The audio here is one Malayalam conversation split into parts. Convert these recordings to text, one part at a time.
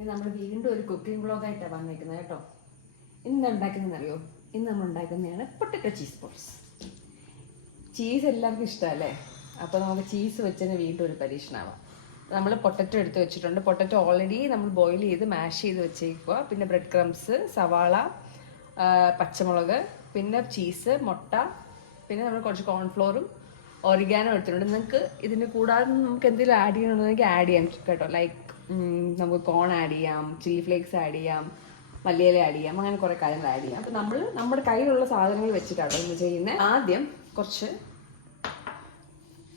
ഇനി നമ്മൾ വീണ്ടും ഒരു കുക്കിംഗ് വ്ളോഗായിട്ടാണ് വന്നേക്കുന്നത് കേട്ടോ. ഇന്ന് ഉണ്ടാക്കുന്നതെന്നറിയോ? ഇന്ന് നമ്മൾ ഉണ്ടാക്കുന്നതാണ് പൊട്ടറ്റോ ചീസ് ബോൾസ്. ചീസ് എല്ലാവർക്കും ഇഷ്ടമല്ലേ? അപ്പോൾ നമുക്ക് ചീസ് വെച്ചതിന് വീണ്ടും ഒരു പരീക്ഷണമാവാം. നമ്മൾ പൊട്ടറ്റോ എടുത്ത് വെച്ചിട്ടുണ്ട്. പൊട്ടറ്റോ ഓൾറെഡി നമ്മൾ ബോയിൽ ചെയ്ത് മാഷ് ചെയ്ത് വെച്ചേക്കുക. പിന്നെ ബ്രെഡ് ക്രംസ്, സവാള, പച്ചമുളക്, പിന്നെ ചീസ്, മുട്ട, പിന്നെ നമ്മൾ കുറച്ച് കോൺഫ്ലോറും ഒറിഗാനോ എടുത്തിട്ടുണ്ട്. നിങ്ങൾക്ക് ഇതിന് കൂടാതെ നമുക്ക് എന്തെങ്കിലും ആഡ് ചെയ്യണമെന്നുണ്ടെങ്കിൽ ആഡ് ചെയ്യാം കേട്ടോ. ലൈക്ക് നമുക്ക് കോൺ ആഡ് ചെയ്യാം, ചില്ലി ഫ്ലേക്സ് ആഡ് ചെയ്യാം, മല്ലിയില ആഡ് ചെയ്യാം, അങ്ങനെ കുറേ കാര്യങ്ങൾ ആഡ് ചെയ്യാം. അപ്പോൾ നമ്മൾ നമ്മുടെ കയ്യിലുള്ള സാധനങ്ങൾ വെച്ചിട്ടാണ് ഇന്ന് ചെയ്യുന്നത്. ആദ്യം കുറച്ച്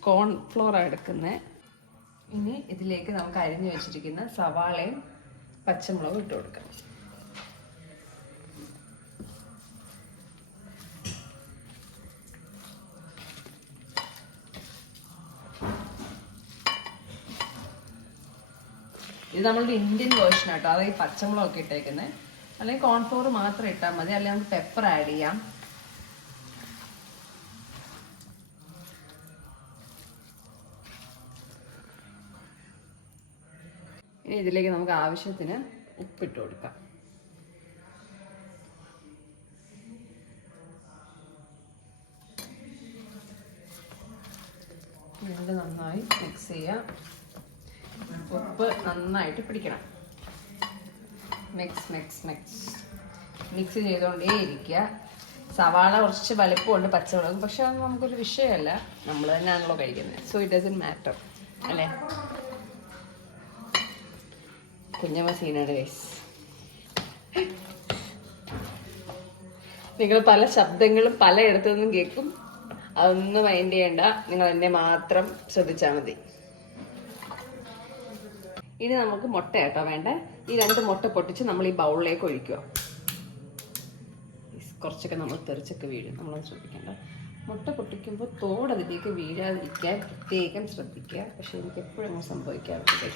കോൺഫ്ലോറാണ് എടുക്കുന്നത്. ഇനി ഇതിലേക്ക് നമുക്ക് അരിഞ്ഞു വെച്ചിരിക്കുന്ന സവാളയും പച്ചമുളകും ഇട്ട് കൊടുക്കാം. ഇത് നമ്മളുടെ ഇന്ത്യൻ വേർഷൻ ആട്ടോ, അതായത് പച്ചമുളകൊക്കെ ഇട്ടേക്കുന്നത്. അല്ലെങ്കിൽ കോൺഫ്ലോർ മാത്രം ഇട്ടാൽ മതി, അല്ലെങ്കിൽ നമുക്ക് പെപ്പർ ആഡ് ചെയ്യാം. ഇനി ഇതിലേക്ക് നമുക്ക് ആവശ്യത്തിന് ഉപ്പിട്ട് കൊടുക്കാം. വീണ്ടും നന്നായി മിക്സ് ചെയ്യാം. ഉപ്പ് നന്നായിട്ട് പിടിക്കണം. മിക്സ് ചെയ്തുകൊണ്ടേ ഇരിക്കുക. സവാള കുറച്ച് വലിപ്പമുണ്ട്, പച്ചമുളകും, പക്ഷെ അത് നമുക്കൊരു വിഷയമല്ല, നമ്മൾ തന്നെയാണല്ലോ കഴിക്കുന്നത്. സോ ഇറ്റ് ഡസൻറ്റ് മാറ്റർ അല്ലേ? കുഞ്ഞമ്മ സീനയുടെ കേസ്. നിങ്ങൾ പല ശബ്ദങ്ങളും പലയിടത്തു നിന്നും കേൾക്കും. അതൊന്നും മൈൻഡ് ചെയ്യണ്ട, നിങ്ങൾ എന്നെ മാത്രം ശ്രദ്ധിച്ചാൽ മതി. ഇനി നമുക്ക് മുട്ട കേട്ടോ വേണ്ട. ഈ 2 മുട്ട പൊട്ടിച്ച് നമ്മൾ ഈ ബൗളിലേക്ക് ഒഴിക്കുക. കുറച്ചൊക്കെ നമ്മൾ തെറിച്ചൊക്കെ വീഴും, നമ്മളത് ശ്രദ്ധിക്കേണ്ട. മുട്ട പൊട്ടിക്കുമ്പോൾ തോടതിലേക്ക് വീഴാതിരിക്കാൻ പ്രത്യേകം ശ്രദ്ധിക്കുക. പക്ഷെ എനിക്ക് എപ്പോഴും അങ്ങനെ സംഭവിക്കാറുണ്ട്.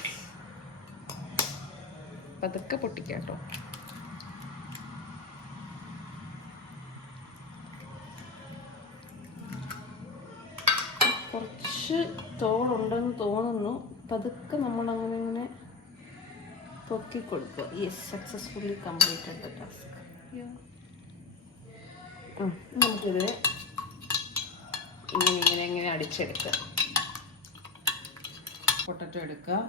പതുക്കെ പൊട്ടിക്കുക കേട്ടോ. കുറച്ച് തോടുണ്ടെന്ന് തോന്നുന്നു. പതുക്കെ നമ്മളങ്ങനെ ഇങ്ങനെ പൊക്കി കൊടുക്കുക. Yes, successfully completed the task. നമുക്കിത് ഇങ്ങനെ അടിച്ചെടുക്കുക. പൊട്ടറ്റോ എടുക്കുക.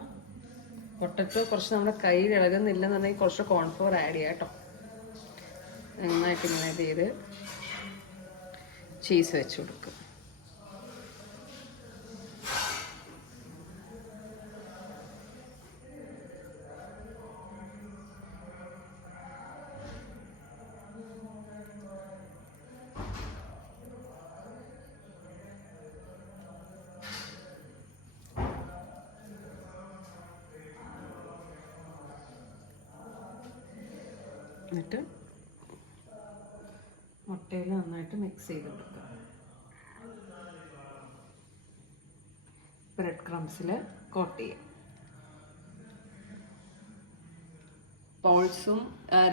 പൊട്ടറ്റോ കുറച്ച് നമ്മുടെ കയ്യിൽ ഇളകുന്നില്ലെന്നുണ്ടെങ്കിൽ കുറച്ച് കോൺഫ്ലോർ ആഡ് ചെയ്യാം കേട്ടോ. നന്നായിട്ട് ഇങ്ങനെ ചെയ്ത് ചീസ് വെച്ച് കൊടുക്കുക. എന്നിട്ട് മുട്ടയിൽ നന്നായിട്ട് മിക്സ് ചെയ്ത് കൊടുക്കുക. ബ്രെഡ് ക്രംസിൽ കോട്ട് ചെയ്യുക. ബോൾസും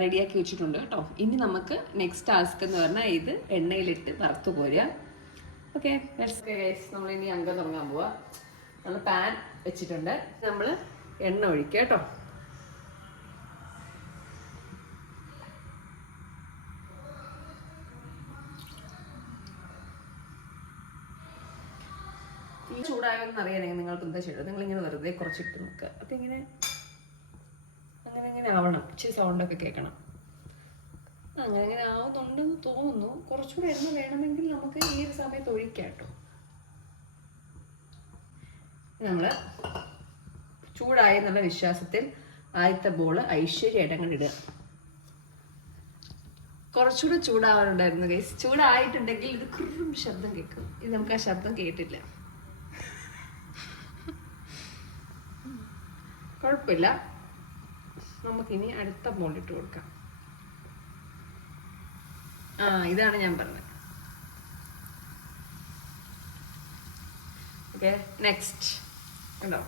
റെഡിയാക്കി വെച്ചിട്ടുണ്ട് കേട്ടോ. ഇനി നമുക്ക് നെക്സ്റ്റ് ടാസ്ക് എന്ന് പറഞ്ഞാൽ ഇത് എണ്ണയിലിട്ട് വറുത്ത് കോരുക. ഓക്കെ ഗൈസ്, നമ്മൾ ഇനി അംഗം തുടങ്ങാൻ പോവാ. നമ്മൾ പാൻ വെച്ചിട്ടുണ്ട്. നമ്മൾ എണ്ണ ഒഴിക്കുക കേട്ടോ. ഈ ചൂടായെന്ന് അറിയാനെങ്കിൽ നിങ്ങൾക്ക് എന്താ ചെയ്യേണ്ടത്? നിങ്ങളിങ്ങനെ വെറുതെ കുറച്ചിട്ട് നിൽക്കുക. അപ്പം ഇങ്ങനെ അങ്ങനെ ആവണം. ഇച്ചിരി സൗണ്ടൊക്കെ കേൾക്കണം. അങ്ങനെ ആവുന്നുണ്ടെന്ന് തോന്നുന്നു. കുറച്ചുകൂടെ എണ്ണ വേണമെങ്കിൽ നമുക്ക് ഈ ഒരു സമയത്ത് ഒഴിക്കാം കേട്ടോ. നമ്മൾ ചൂടായി എന്നുള്ള വിശ്വാസത്തിൽ ആദ്യത്തെ ബോൾ ഐശ്വര്യമായിട്ട് അങ്ങനെ ഇടുക. കുറച്ചുകൂടെ ചൂടാവാനുണ്ടായിരുന്നു ഗൈസ്. ചൂടായിട്ടുണ്ടെങ്കിൽ ഇത് കുറും ശബ്ദം കേൾക്കും. ഇത് നമുക്ക് ആ ശബ്ദം കേട്ടില്ല. കുഴപ്പമില്ല, നമുക്കിനി അടുത്ത ബോളിട്ട് കൊടുക്കാം. ഇതാണ് ഞാൻ പറഞ്ഞത്. ഓക്കെ, നെക്സ്റ്റ് ഉണ്ടോ?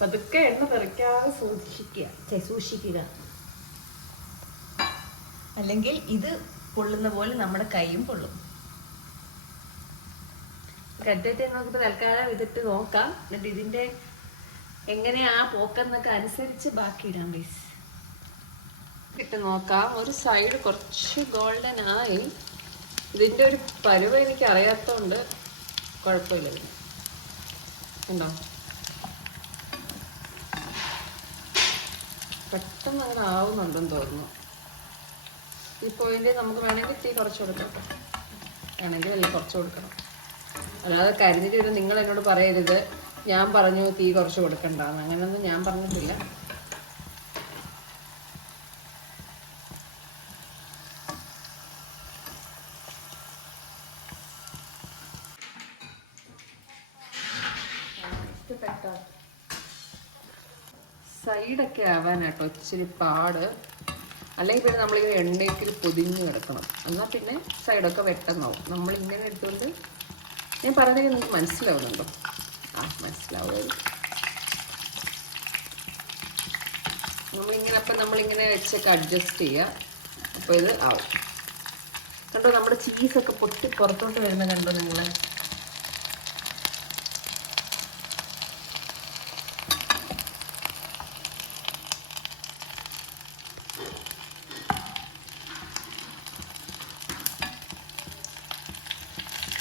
പതുക്കെ എണ്ണ തെറിക്കാതെ സൂക്ഷിക്കുക. അല്ലെങ്കിൽ ഇത് പൊള്ളുന്ന പോലെ നമ്മുടെ കൈയും പൊള്ളും. കട്ടിട്ട് നമുക്ക് തൽക്കാലം ഇതിട്ട് നോക്കാം. എന്നിട്ട് ഇതിന്റെ എങ്ങനെയാ പോക്കെന്നൊക്കെ അനുസരിച്ച് ബാക്കി ഇടാം ഗൈസ്. ഇട്ട് നോക്കാം. ഒരു സൈഡ് കുറച്ച് ഗോൾഡൻ ആയി. ഇതിന്റെ ഒരു പരുവ എനിക്ക് അറിയാത്തോണ്ട് കുഴപ്പമില്ല. ഉണ്ടോ? പെട്ടെന്ന് അങ്ങനെ ആവുന്നുണ്ടെന്ന് തോന്നുന്നു. ഈ പോയിന്റ് നമുക്ക് വേണമെങ്കിൽ തീ കുറച്ച് കൊടുക്കാം. വേണമെങ്കിൽ എല്ലാം കുറച്ച് കൊടുക്കണം. അല്ലാതെ കരിഞ്ഞിട്ട് വരും നിങ്ങൾ എന്നോട് പറയരുത് ഞാൻ പറഞ്ഞു തീ കുറച്ച് കൊടുക്കണ്ടെന്ന്. അങ്ങനെയൊന്നും ഞാൻ പറഞ്ഞിട്ടില്ല. സൈഡൊക്കെ ആവാനാട്ടോ ഇച്ചിരി പാട്. അല്ലെങ്കിൽ പിന്നെ നമ്മളിങ്ങനെ എണ്ണയ്ക്ക് പൊതിഞ്ഞ് കിടക്കണം. എന്നാൽ പിന്നെ സൈഡൊക്കെ വെട്ടന്നാവും. നമ്മളിങ്ങനെ എടുത്തുകൊണ്ട് ഞാൻ പറഞ്ഞത് നിങ്ങൾക്ക് മനസ്സിലാവുന്നുണ്ടോ? മനസ്സിലാവുമായിരിക്കും. നമ്മളിങ്ങനെ വെച്ചൊക്കെ അഡ്ജസ്റ്റ് ചെയ്യുക. അപ്പോൾ ഇത് ആവും. കണ്ടോ നമ്മുടെ ചീസൊക്കെ പൊട്ടി പുറത്തോട്ട് വരുന്ന കണ്ടോ നിങ്ങൾ?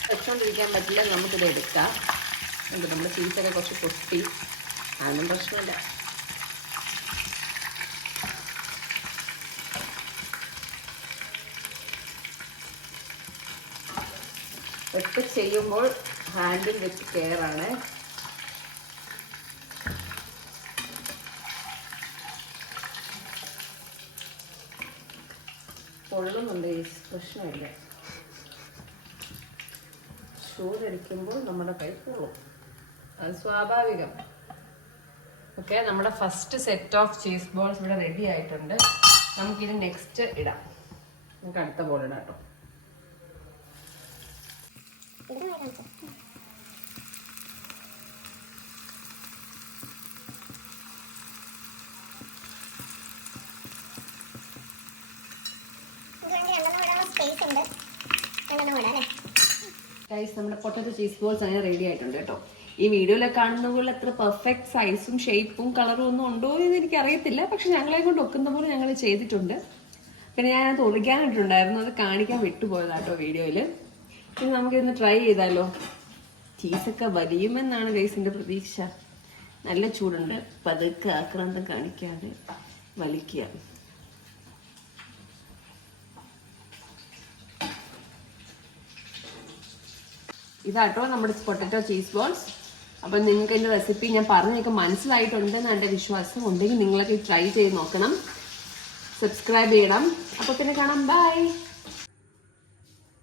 വെച്ചോണ്ടിരിക്കാൻ പറ്റില്ല, നമുക്കിത് എടുക്കാം. എന്നിട്ട് നമ്മുടെ ചീസൊക്കെ കുറച്ച് പൊട്ടി, അതൊന്നും പ്രശ്നമില്ല. ഒക്കെ ചെയ്യുമ്പോൾ ഹാൻഡിൽ വെച്ച് കെയറാണ്. പൊള്ളുന്നുണ്ട്, പ്രശ്നമില്ല. ചൂടടിക്കുമ്പോൾ നമ്മുടെ കൈ പൊള്ളും, അത് സ്വാഭാവികം. ഓക്കെ, നമ്മുടെ first set of cheese balls ഇവിടെ റെഡി ആയിട്ടുണ്ട്. നമുക്കിത് നെക്സ്റ്റ് ഇടാം. നമുക്ക് അടുത്ത ബോൾ ഇടാം കേട്ടോ. ഗൈസ്, നമ്മുടെ പൊട്ടറ്റോ ചീസ് ബോൾസ് അങ്ങനെ റെഡി ആയിട്ടുണ്ട് കേട്ടോ. ഈ വീഡിയോയിലൊക്കെ കാണുന്ന പോലെ അത്ര പെർഫെക്റ്റ് സൈസും ഷേപ്പും കളറും ഒന്നും ഉണ്ടോ എന്ന് എനിക്ക് അറിയത്തില്ല. പക്ഷെ ഞങ്ങളെ കൊണ്ട് ഒക്കുന്ന പോലെ ഞങ്ങൾ ചെയ്തിട്ടുണ്ട്. പിന്നെ ഞാനത് ഒളിക്കാനിട്ടുണ്ടായിരുന്നു, അത് കാണിക്കാൻ വിട്ടുപോയതാട്ടോ വീഡിയോയിൽ. ഇനി നമുക്കിതൊന്ന് ട്രൈ ചെയ്താലോ. ചീസൊക്കെ വലിയുമെന്നാണ് ഗൈസിൻ്റെ പ്രതീക്ഷ. നല്ല ചൂടുണ്ട്, പതുക്കെ ആക്രാന്തം കാണിക്കാതെ വലിക്കുക. ഇതാട്ടോ നമ്മുടെ പൊട്ടറ്റോ ചീസ് ബോൾസ്. അപ്പം നിങ്ങൾക്ക് എൻ്റെ റെസിപ്പി ഞാൻ പറഞ്ഞൊക്കെ മനസ്സിലായിട്ടുണ്ടെന്ന് എൻ്റെ വിശ്വാസം. ഉണ്ടെങ്കിൽ നിങ്ങളൊക്കെ ട്രൈ ചെയ്ത് നോക്കണം, സബ്സ്ക്രൈബ് ചെയ്യണം. അപ്പോൾ പിന്നെ കാണാം, ബൈ.